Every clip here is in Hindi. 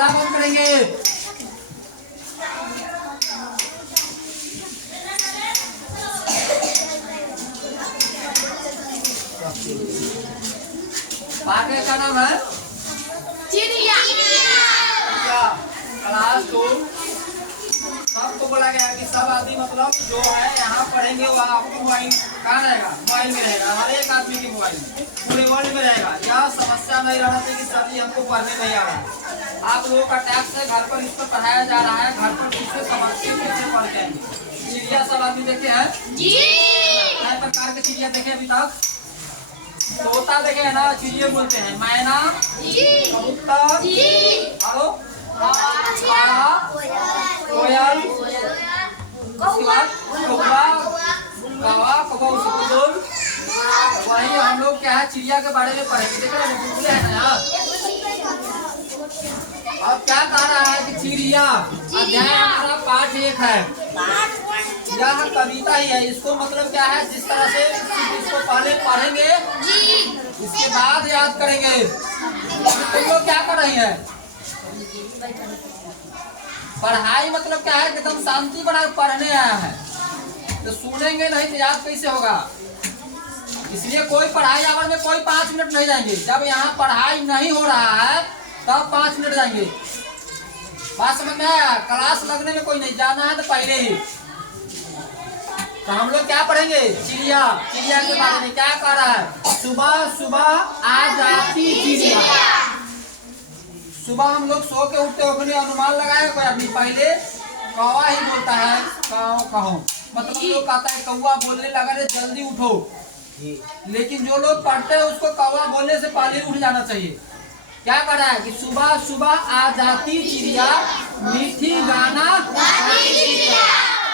ताला बंद करेंगे। बाकी का नाम है चिड़िया। क्लास 2 सबको बोला गया कि सब आदमी मतलब जो है यहाँ पढ़ेंगे वो आपको मोबाइल कहाँ रहेगा, मोबाइल में रहेगा, हर एक आदमी के मोबाइल में पूरे वर्ल्ड में रहेगा। यह समस्या नहीं रहना चाहिए कि सर जी हमको पढ़ने नहीं आ रहा है। आप लोगों का टैक्स है, घर पर इस पर पढ़ाया जा रहा है, घर पर किससे समझते कैसे पढ़ के आएंगे। चिड़िया सब आदमी देखे हैं जी। कई प्रकार के चिड़िया देखे अभी तक? तोता देखे है ना, चिड़िया बोलते हैं। मैना, कबूतर, और कोयल, उसके बाद कौवा, कौवा उसको बोल। वही हम लोग क्या है चिड़िया के बारे में पढ़ेंगे। देख रहे हैं बुलबुल है ना यार। अब क्या कह रहा है कि चिड़िया अध्याय हमारा पाठ 1 है। यह कविता ही है। इसको मतलब क्या है, जिस तरह से इसको पहले पढ़ेंगे इसके बाद याद करेंगे। तुम लोग क्या कर रही है? पढ़ाई मतलब क्या है, एकदम शांति बना पढ़ने आया है। तो सुनेंगे नहीं तो याद कैसे होगा। इसलिए कोई पढ़ाई आवर में कोई 5 मिनट नहीं जाएंगे। जब यहाँ पढ़ाई नहीं हो रहा है तब 5 मिनट जाएंगे। बात समझ में आया? क्लास लगने में कोई नहीं जाना है तो पहले ही। तो हम लोग क्या पढ़ेंगे? चिड़िया। चिड़िया के बारे में क्या कह रहा है? सुबह सुबह आ जाती चिड़िया। सुबह हम लोग सो के उठते अपने अनुमान लगाए कोई आदमी पहले कौवा ही बोलता है, काऊ कहो मतलब लोग कहता है कौवा बोलने लगा रे जल्दी उठो। लेकिन जो लोग पढ़ते हैं उसको कौवा बोलने से पहले उठ जाना चाहिए। क्या कर रहा है कि सुबह सुबह आ जाती चिड़िया, मीठी गाना गाती चिड़िया।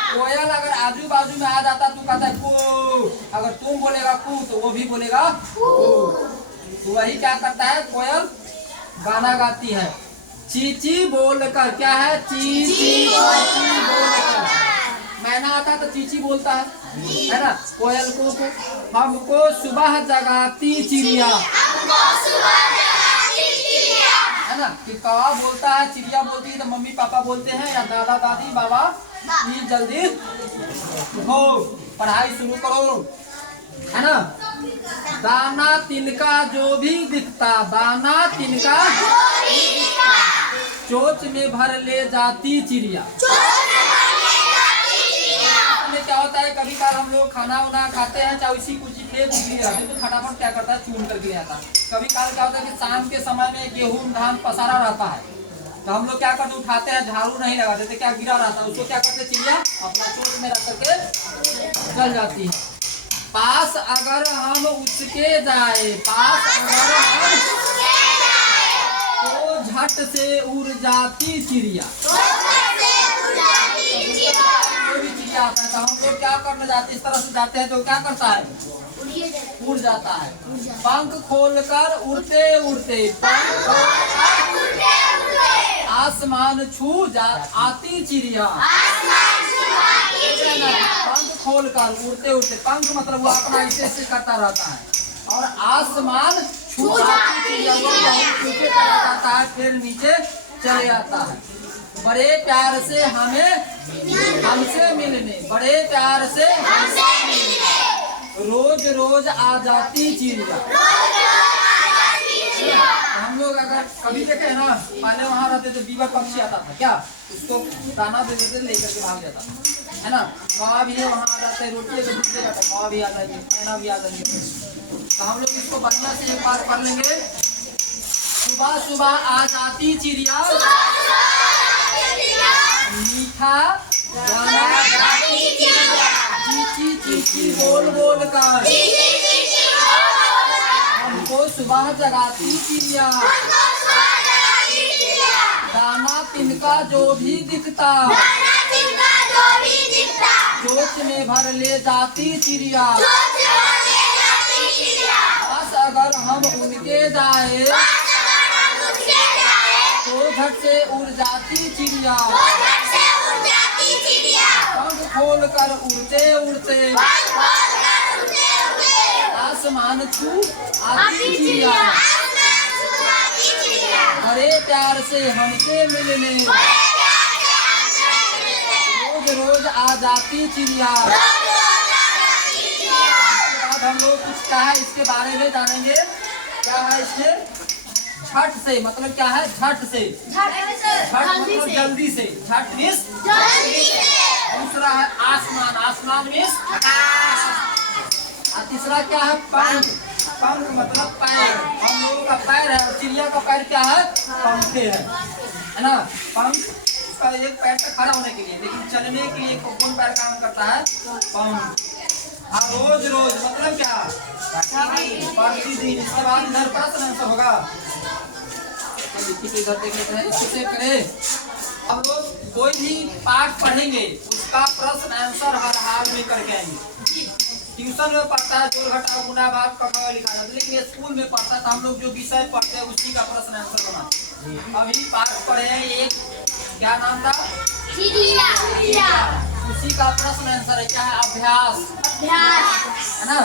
कोयल अगर आजू बाजू में आ जाता तो कहता है कू, अगर तुम बोलेगा कू तो वो भी बोलेगा कू। तो वही क्या करता है, कोयल गाना गाती है। चींची बोलकर, क्या है? चींची बोलकर। मैना आता है तो चींची बोलता है ना। कोयल को हमको सुबह जगाती चिड़िया, है ना। कि कौवा बोलता है, चिड़िया बोलती है तो मम्मी पापा बोलते हैं या दादा दादी बाबा कि जल्दी हो पढ़ाई शुरू करो, है ना। दाना तिनका जो भी दिखता, दाना तिनका चोंच में भर ले जाती चिड़िया। क्या होता है, कभी कभार हम लोग खाना वाना खाते हैं चाहे उसी कुछ खेत तो फटाफट क्या करता है चून करके ले आता है। कभी कभार क्या होता है कि शाम के समय में गेहूं धान पसारा रहता है तो हम लोग क्या करते उठाते हैं, झाड़ू नहीं लगाते थे, क्या गिरा रहता है उसको क्या करते चिड़िया अपना चोंच में रख करके चल जाती है। पास अगर हम उसके जाए, पास अगर हम तो झट से उड़ जाती चिड़िया। कोई भी चिड़िया आता है तो हम लोग क्या करने जाते इस तरह से जाते हैं तो क्या करता है, उड़ जाता है। पंख खोलकर उड़ते उड़ते, आसमान छू जा आती चिड़िया। पंख खोलकर उड़ते उड़ते, पंख मतलब वो अपना ऐसे करता रहता है और आसमान छू जाती चिड़िया नीचे चला जाता है, फिर नीचे चले आता है। बड़े प्यार से हमसे मिलने, बड़े प्यार से रोज रोज आ जाती चिड़िया। हम लोग अगर कभी देखे ना, पहले वहाँ रहते थे बीवर पक्षी आता था, क्या उसको दाना दे देते लेकर के भाग जाता है ना। कौवा भी है वहाँ आ जाता है, रोटी अगर दूध दे जाता है कौवा भी आ जाएगी, मैना भी आ जाएगी। तो हम लोग इसको बढ़िया से एक बार पढ़ लेंगे। सुबह सुबह आ जाती चिड़िया, मीठा गाना गाती चिड़िया, चींची चींची बोल बोल कर हमको सुबह जगाती चिड़िया। दाना तिनका जो भी दिखता, चोंच में भर ले जाती चिड़िया। बस अगर हम उनके जाए तो झट से उड़ जाती चिड़िया। पंख खोल कर उड़ते उड़ते आसमान छू आती चिड़िया। बड़े प्यार से हमसे मिलने रोज रोज आ जाती चिड़िया। अब हम लोग कुछ क्या है इसके बारे में जानेंगे। क्या है इसमें झट से मतलब क्या है झट से। झट मतलब जल्दी से। झट मीन्स दूसरा है आसमान। आसमान मीन्स आकाश। और तीसरा क्या है पंख। पंख मतलब पैर। हम लोगों का पैर है और चिड़िया का पैर क्या है पंखे है ना। पंख का एक पैर से खड़ा होने के लिए लेकिन चलने के लिए कौन पैर काम करता है पंख। हाँ रोज रोज मतलब क्या प्रतिदिन। इसके बाद इधर प्रश्न आंसर होगा। इधर देख लेते हैं इसको चेक करें। हम लोग कोई भी पाठ पढ़ेंगे उसका प्रश्न आंसर हर हाल में करके आएंगे। ट्यूशन में पढ़ता है जोड़ घटाव गुणा भाग कमावा लिखा जाता है लेकिन स्कूल में पढ़ता है तो हम लोग जो विषय पढ़ते हैं उसी का प्रश्न आंसर बना। अभी पाठ पढ़े हैं एक क्या नाम था चिड़िया। उसी का प्रश्न आंसर है क्या है अभ्यास। है ना।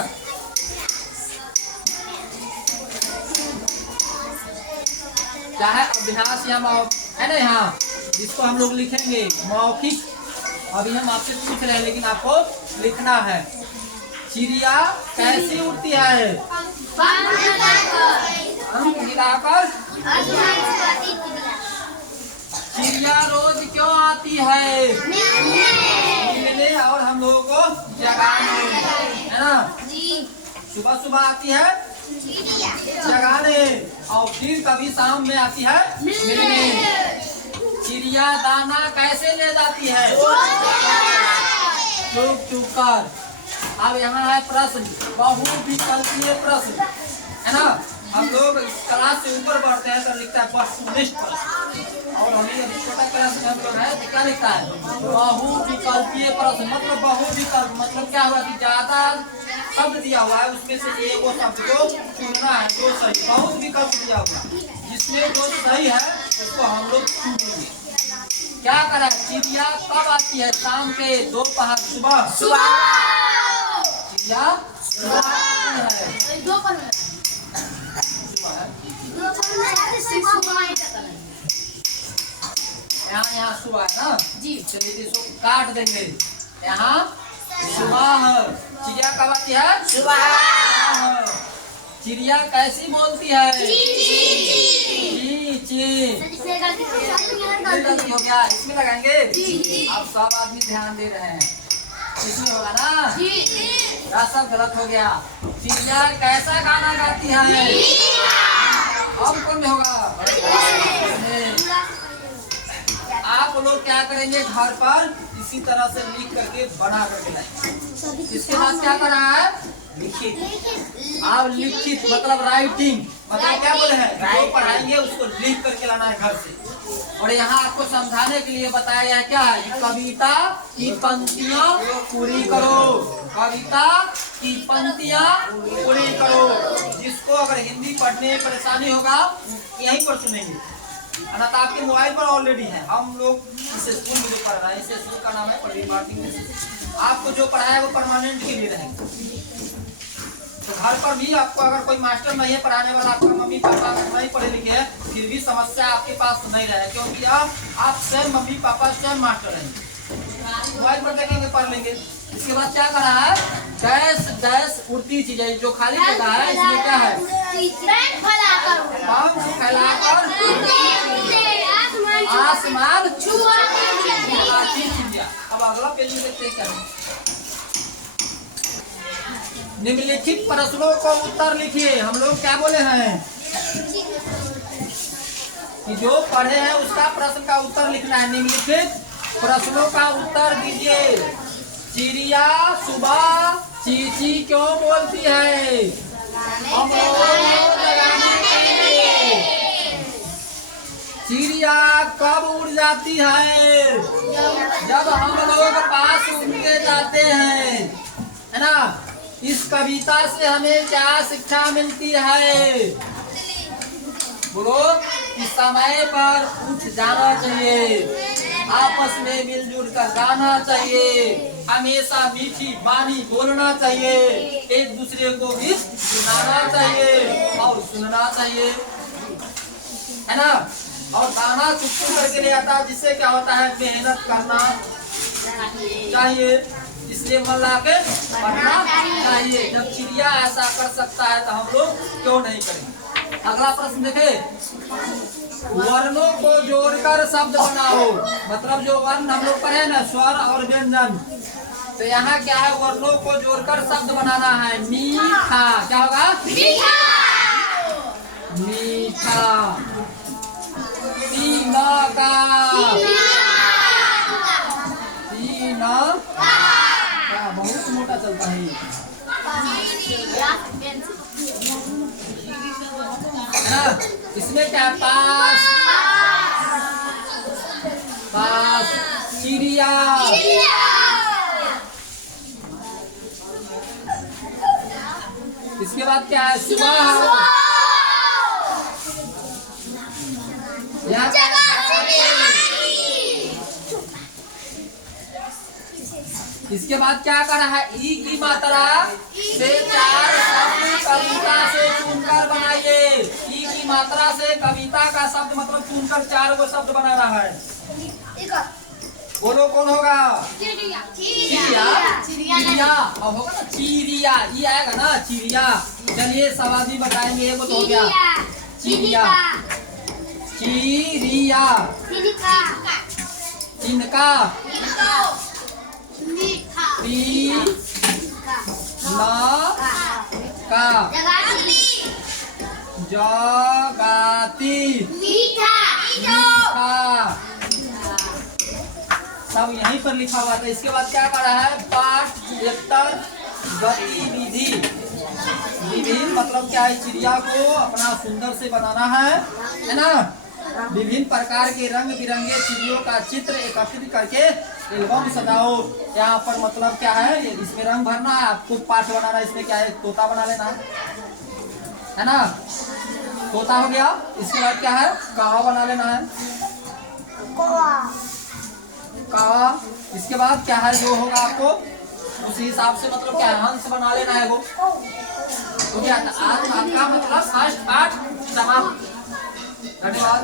क्या है अभ्यास यहाँ है ना यहाँ जिसको हम लोग लिखेंगे मौखिक। अभी हम आपसे पूछ रहे हैं लेकिन आपको लिखना है। चिड़िया कैसी उड़ती है पंख हिलाकर। चिड़िया रोज क्यों आती है मिलने और हम लोगों को जगाने। है ना। सुबह सुबह आती है जगाने और फिर कभी शाम में आती है मिलने। चिड़िया दाना कैसे ले जाती है चुप चुप कर। अब यहाँ है प्रश्न बहुविकल्पीय प्रश्न। है ना। हम लोग क्लास से ऊपर बढ़ते हैं तो लिखता है वस्तुनिष्ठ प्रश्न और हमें अभी छोटा क्लास में हम लोग है तो क्या लिखता है बहुविकल्पीय प्रश्न। मतलब बहुविकल्प मतलब क्या हुआ कि ज्यादा शब्द दिया हुआ है उसमें से एक वो शब्द को चुनना है जो सही। बहुत विकल्प दिया हुआ जिसमें जो सही है उसको हम लोग चुनेंगे। क्या करें चिड़िया कब आती है शाम के दोपहर सुबह। चिड़िया यहाँ सुबह है ना जी। चलिए इसको काट देंगे। यहाँ सुबह चिड़िया कब आती है सुबह। चिड़िया कैसी बोलती है ची। गलती हो गया इसमें लगाएंगे। आप सब आदमी ध्यान दे रहे हैं इसमें होगा ना। सब गलत हो गया। चिड़िया कैसा गाना गाती है अब कौन में होगा। आप लोग क्या करेंगे घर पर इसी तरह से लिख करके बना करके लाएंगे। इसके बाद क्या करना है लिखित। आप लिखित मतलब राइटिंग मतलब क्या बोले हैं जो पढ़ाएंगे उसको लिख करके लाना है घर से। और यहाँ आपको समझाने के लिए बताया गया क्या है कविता की पंक्तियाँ पूरी करो। कविता की पंक्तियाँ पूरी करो। जिसको अगर हिंदी पढ़ने में परेशानी होगा यहीं पर सुनेंगे। अनाथ आपके मोबाइल पर ऑलरेडी है। हम लोग इस स्कूल में जो पढ़ रहे हैं इस स्कूल का नाम है प्रवीण भारती। आपको जो पढ़ाया वो परमानेंट के लिए रहेगा। तो घर पर भी आपको अगर कोई मास्टर नहीं है पढ़ाने वाला आपका मम्मी पापा नहीं पढ़े लिखे हैं फिर भी समस्या आपके पास नहीं रहे क्योंकि आप स्वयं मम्मी पापा स्वयं मास्टर हैं। मोबाइल पर देखेंगे पढ़ लेंगे। इसके बाद क्या करा है डैश डैश उड़ती चीजें जो खाली जगह है इसमें क्या है पंख फैलाकर आसमान छुआती चिड़िया। अब अगला पेज में देखते हैं क्या निम्नलिखित प्रश्नों को उत्तर लिखिए। हम लोग क्या बोले हैं कि जो पढ़े हैं उसका प्रश्न का उत्तर लिखना है। निम्नलिखित प्रश्नों का उत्तर दीजिए। चिड़िया सुबह चींची क्यों बोलती है हम लोग जगाने के लिए। चिड़िया कब उड़ जाती है जब हम लोग पास उड़ते जाते हैं। है ना। इस कविता से हमें क्या शिक्षा मिलती है बोलो कि समय पर उठ जाना चाहिए आपस में मिलजुल कर गाना चाहिए हमेशा मीठी वाणी बोलना चाहिए एक दूसरे को भी सुनाना चाहिए और सुनना चाहिए। है ना। और दाना चुग चुग करके ले आता है, जिससे क्या होता है मेहनत करना चाहिए, इसलिए मन ला के पढ़ना चाहिए। जब चिड़िया ऐसा कर सकता है तो हम लोग क्यों नहीं करेंगे। अगला प्रश्न देखे, वर्णों को जोड़कर शब्द बनाओ। मतलब जो वर्ण हम लोग पढ़े ना, स्वर और व्यंजन, तो यहाँ क्या है, वर्णों को जोड़कर शब्द बनाना है। मीठा क्या होगा, मीठा। मीठा। पीना का, पीना का बहुत मोटा चलता है ना। इसमें क्या है, पास, पास। चिड़िया, इसके बाद क्या है, सुबह। इसके बाद क्या करा है, ई की मात्रा से 4 शब्द कविता से चुनकर बनाइए। ई की मात्रा से कविता का शब्द मतलब चुनकर 4 गो शब्द बनाना है। बोलो कौन होगा, चिड़िया। चिड़िया, चिड़िया और होगा ना चिड़िया, ये आएगा ना चिड़िया। चलिए सवादी बताएंगे, एक तो हो गया चिड़िया, चिड़िया, इनका, का, जगाती, मीठा, सब यहीं पर लिखा हुआ था। इसके बाद क्या करा है, पाठ गतिविधि। विभिन्न मतलब क्या है, चिड़िया को अपना सुंदर से बनाना है ना। विभिन्न प्रकार के रंग बिरंगे चिड़ियों का चित्र एकत्रित करके एल्बम सजाओ। यहाँ पर मतलब क्या है, इसमें रंग भरना है, आपको पाठ बनाना है। इसमें क्या है, तोता बना लेना है ना, तोता हो गया। इसके बाद क्या है, कौवा बना लेना है, कौवा। इसके बाद क्या है, जो होगा आपको उसी हिसाब से मतलब क्या है, हंस बना लेना है वो। तो क्या आज आपका मतलब फर्स्ट पार्ट समाप्त। धन्यवाद।